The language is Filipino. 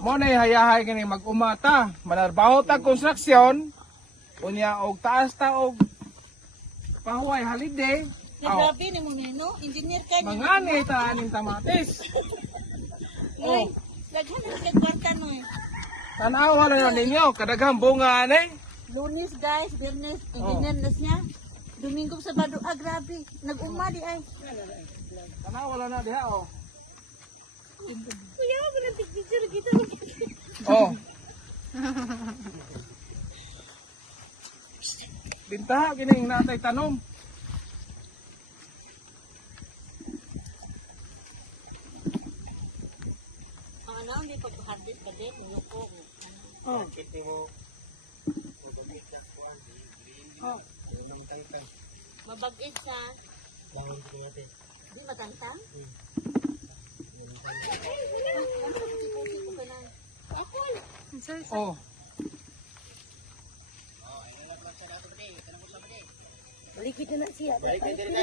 Mo na hayahay kini mag-umata. Manarbaho ta construction. Unya og taas ta og pahuway holiday. Grabe ni mo no, engineer ka ni. Mangani ta aning tamatis. Oh, daghan na sa kwarta no. Tanawa na ninyo, kadaghang bunga ani. Lunes guys, Biyernes, engineer na siya. Domingo Sabado, grabe. Nag-uma di ay. Tanawa na diha oh. Kuya, ako nang picture kita. Oh. Bintaha kining natay tanom. Ang ano, hindi pagkahardis pa din, loko. Oh. Oh. Mabag-id sa... Di matantang? Oh. Balik kita na siya.